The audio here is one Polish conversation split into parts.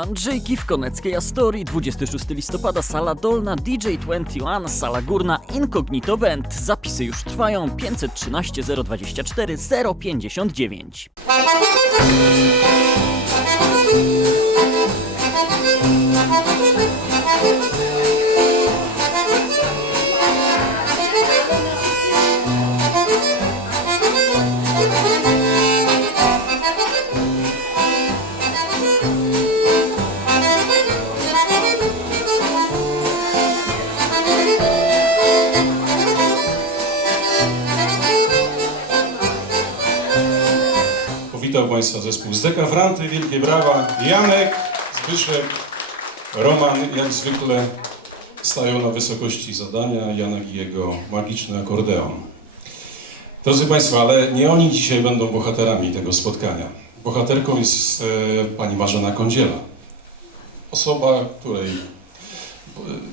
Andrzejki w Koneckiej Astorii, 26 listopada, sala dolna, DJ21, sala górna, Incognito Band. Zapisy już trwają, 513 024 059. Państwa zespół z Dekafranty, wielkie brawa. Janek, Zbyszek, Roman, jak zwykle stają na wysokości zadania. Janek i jego magiczny akordeon. Drodzy Państwo, ale nie oni dzisiaj będą bohaterami tego spotkania. Bohaterką jest e, pani Marzena Kądziela. Osoba, której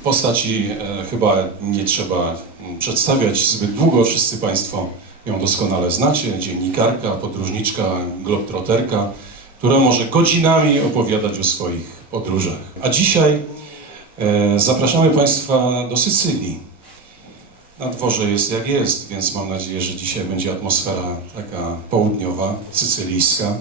postaci e, chyba nie trzeba przedstawiać zbyt długo. Wszyscy Państwo ją doskonale znacie. Dziennikarka, podróżniczka, globtroterka, która może godzinami opowiadać o swoich podróżach. A dzisiaj e, zapraszamy Państwa do Sycylii. Na dworze jest jak jest, więc mam nadzieję, że dzisiaj będzie atmosfera taka południowa, sycylijska.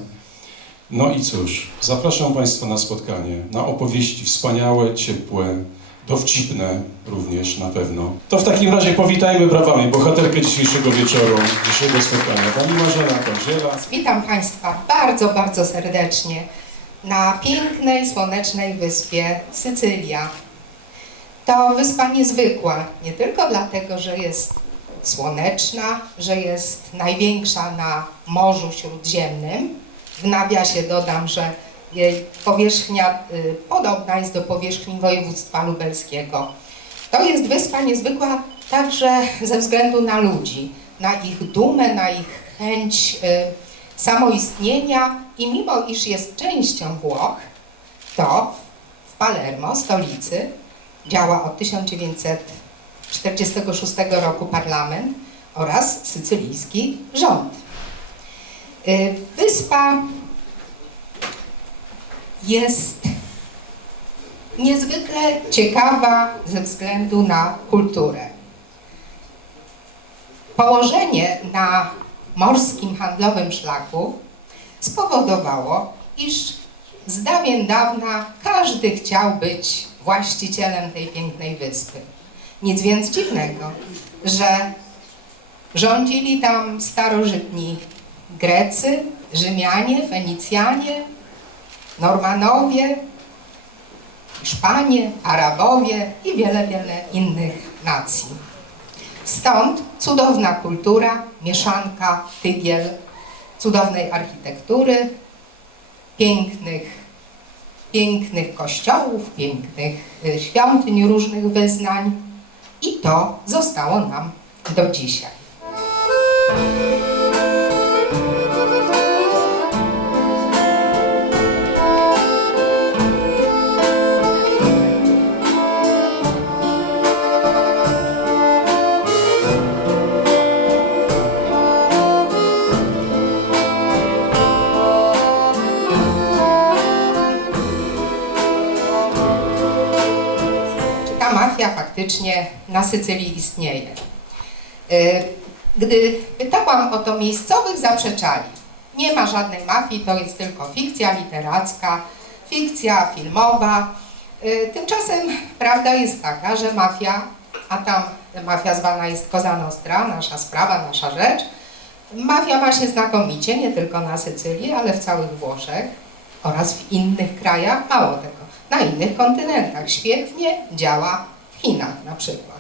No i cóż, zapraszam Państwa na spotkanie, na opowieści wspaniałe, ciepłe, dowcipne również na pewno. To w takim razie powitajmy brawami bohaterkę dzisiejszego wieczoru, dzisiejszego spotkania, pani Marzena Kądziela. Witam Państwa bardzo, bardzo serdecznie na pięknej, słonecznej wyspie Sycylia. To wyspa niezwykła, nie tylko dlatego, że jest słoneczna, że jest największa na Morzu Śródziemnym. W nawiasie dodam, że jej powierzchnia y, podobna jest do powierzchni województwa lubelskiego. To jest wyspa niezwykła także ze względu na ludzi, na ich dumę, na ich chęć y, samoistnienia i mimo iż jest częścią Włoch, to w Palermo, stolicy, działa od 1946 roku parlament oraz sycylijski rząd. Y, Wyspa jest niezwykle ciekawa ze względu na kulturę. Położenie na morskim handlowym szlaku spowodowało, iż z dawien dawna każdy chciał być właścicielem tej pięknej wyspy. Nic więc dziwnego, że rządzili tam starożytni Grecy, Rzymianie, Fenicjanie, Normanowie, Hiszpanie, Arabowie i wiele, wiele innych nacji. Stąd cudowna kultura, mieszanka tygiel, cudownej architektury, pięknych, pięknych kościołów, pięknych y, świątyń różnych wyznań i to zostało nam do dzisiaj. Ta mafia faktycznie na Sycylii istnieje. Y, Gdy pytałam o to miejscowych, zaprzeczali. Nie ma żadnej mafii, to jest tylko fikcja literacka, fikcja filmowa. Y, Tymczasem prawda jest taka, że mafia, a tam mafia zwana jest Cosa Nostra, nasza sprawa, nasza rzecz, mafia ma się znakomicie, nie tylko na Sycylii, ale w całych Włoszech oraz w innych krajach, mało tego, na innych kontynentach. Świetnie działa w Chinach na przykład.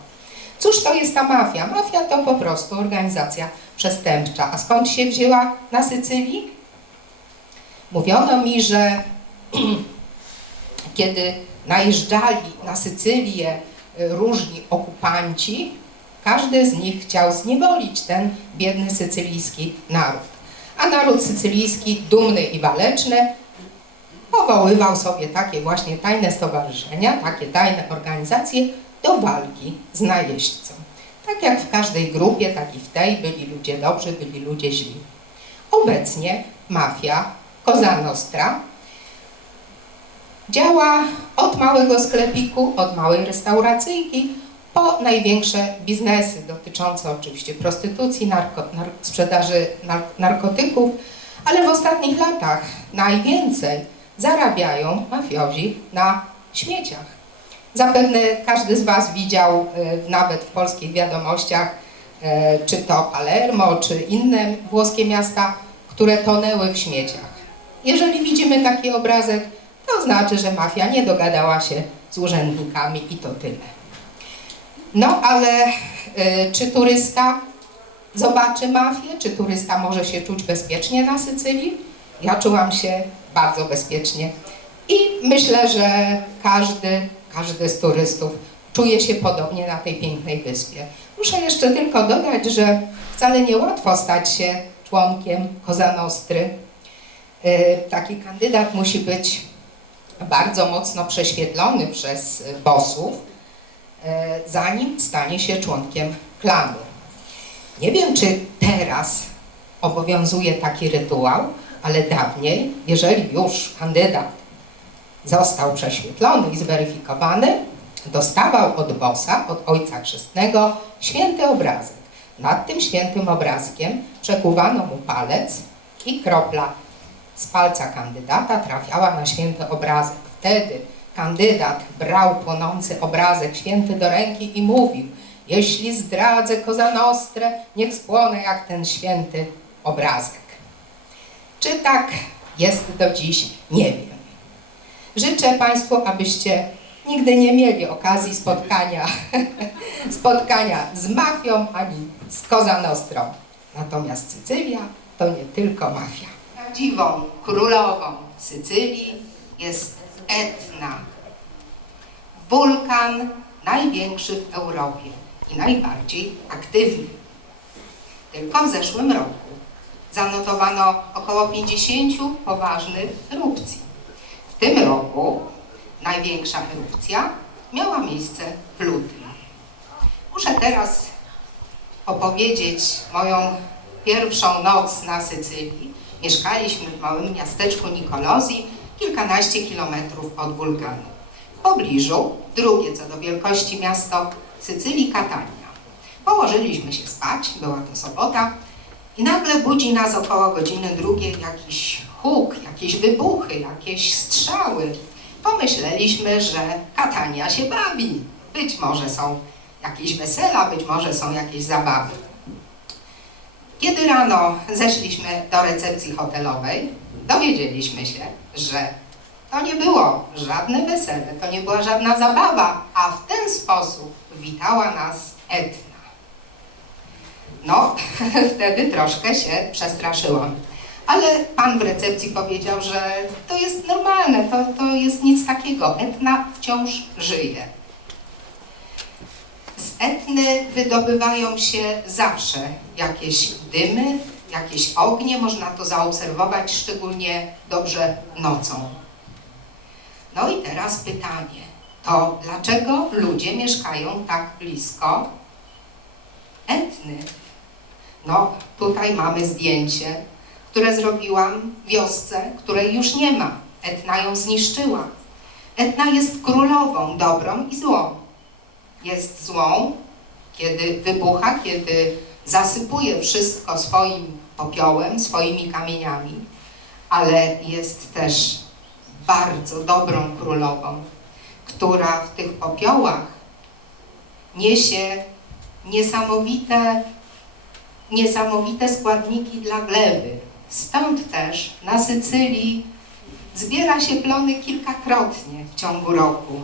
Cóż to jest ta mafia? Mafia to po prostu organizacja przestępcza. A skąd się wzięła na Sycylii? Mówiono mi, że kiedy najeżdżali na Sycylię y, różni okupanci, każdy z nich chciał zniewolić ten biedny sycylijski naród. A naród sycylijski, dumny i waleczny, powoływał sobie takie właśnie tajne stowarzyszenia, takie tajne organizacje do walki z najeźdźcą. Tak jak w każdej grupie, tak i w tej byli ludzie dobrzy, byli ludzie źli. Obecnie mafia Cosa Nostra Działa od małego sklepiku, od małej restauracyjki, po największe biznesy dotyczące oczywiście prostytucji, narko, nar, sprzedaży nar, narkotyków, ale w ostatnich latach najwięcej zarabiają mafiozi na śmieciach. Zapewne każdy z Was widział e, nawet w polskich wiadomościach, e, czy to Palermo, czy inne włoskie miasta, które tonęły w śmieciach. Jeżeli widzimy taki obrazek, to znaczy, że mafia nie dogadała się z urzędnikami i to tyle. No ale y, czy turysta zobaczy mafię? Czy turysta może się czuć bezpiecznie na Sycylii? Ja czułam się bardzo bezpiecznie. I myślę, że każdy, każdy z turystów czuje się podobnie na tej pięknej wyspie. Muszę jeszcze tylko dodać, że wcale niełatwo stać się członkiem Koza Nostry. Y, Taki kandydat musi być bardzo mocno prześwietlony przez y, bossów, e, zanim stanie się członkiem klanu. Nie wiem, czy teraz obowiązuje taki rytuał, ale dawniej, jeżeli już kandydat został prześwietlony i zweryfikowany, dostawał od bossa, od ojca chrzestnego, święty obrazek. Nad tym świętym obrazkiem przekuwano mu palec i kropla z palca kandydata trafiała na święty obrazek. Wtedy kandydat brał płonący obrazek święty do ręki i mówił jeśli zdradzę Koza Nostrę, niech spłonę jak ten święty obrazek. Czy tak jest do dziś? Nie wiem. Życzę Państwu, abyście nigdy nie mieli okazji spotkania, spotkania z mafią ani z Koza Nostrą. Natomiast Sycylia to nie tylko mafia. Prawdziwą królową Sycylii jest Etna. Wulkan największy w Europie i najbardziej aktywny. Tylko w zeszłym roku zanotowano około 50 poważnych erupcji. W tym roku największa erupcja miała miejsce w lutym. Muszę teraz opowiedzieć moją pierwszą noc na Sycylii. Mieszkaliśmy w małym miasteczku Nikolozji, kilkanaście kilometrów od wulkanu. W pobliżu drugie co do wielkości miasto Sycylii, Katania. Położyliśmy się spać, była to sobota i nagle budzi nas około godziny drugiej jakiś huk, jakieś wybuchy, jakieś strzały. Pomyśleliśmy, że Katania się bawi. Być może są jakieś wesela, być może są jakieś zabawy. Kiedy rano zeszliśmy do recepcji hotelowej, dowiedzieliśmy się, że to nie było żadne wesele, to nie była żadna zabawa, a w ten sposób witała nas Etna. No, wtedy troszkę się przestraszyłam. Ale pan w recepcji powiedział, że to jest normalne, to, to jest nic takiego. Etna wciąż żyje. Z Etny wydobywają się zawsze jakieś dymy, jakieś ognie, można to zaobserwować szczególnie dobrze nocą. No i teraz pytanie, to dlaczego ludzie mieszkają tak blisko Etny? No, tutaj mamy zdjęcie, które zrobiłam wiosce, której już nie ma. Etna ją zniszczyła. Etna jest królową, dobrą i złą. Jest złą, kiedy wybucha, kiedy zasypuje wszystko swoim popiołem, swoimi kamieniami, ale jest też bardzo dobrą królową, która w tych popiołach niesie niesamowite, niesamowite składniki dla gleby. Stąd też na Sycylii zbiera się plony kilkakrotnie w ciągu roku.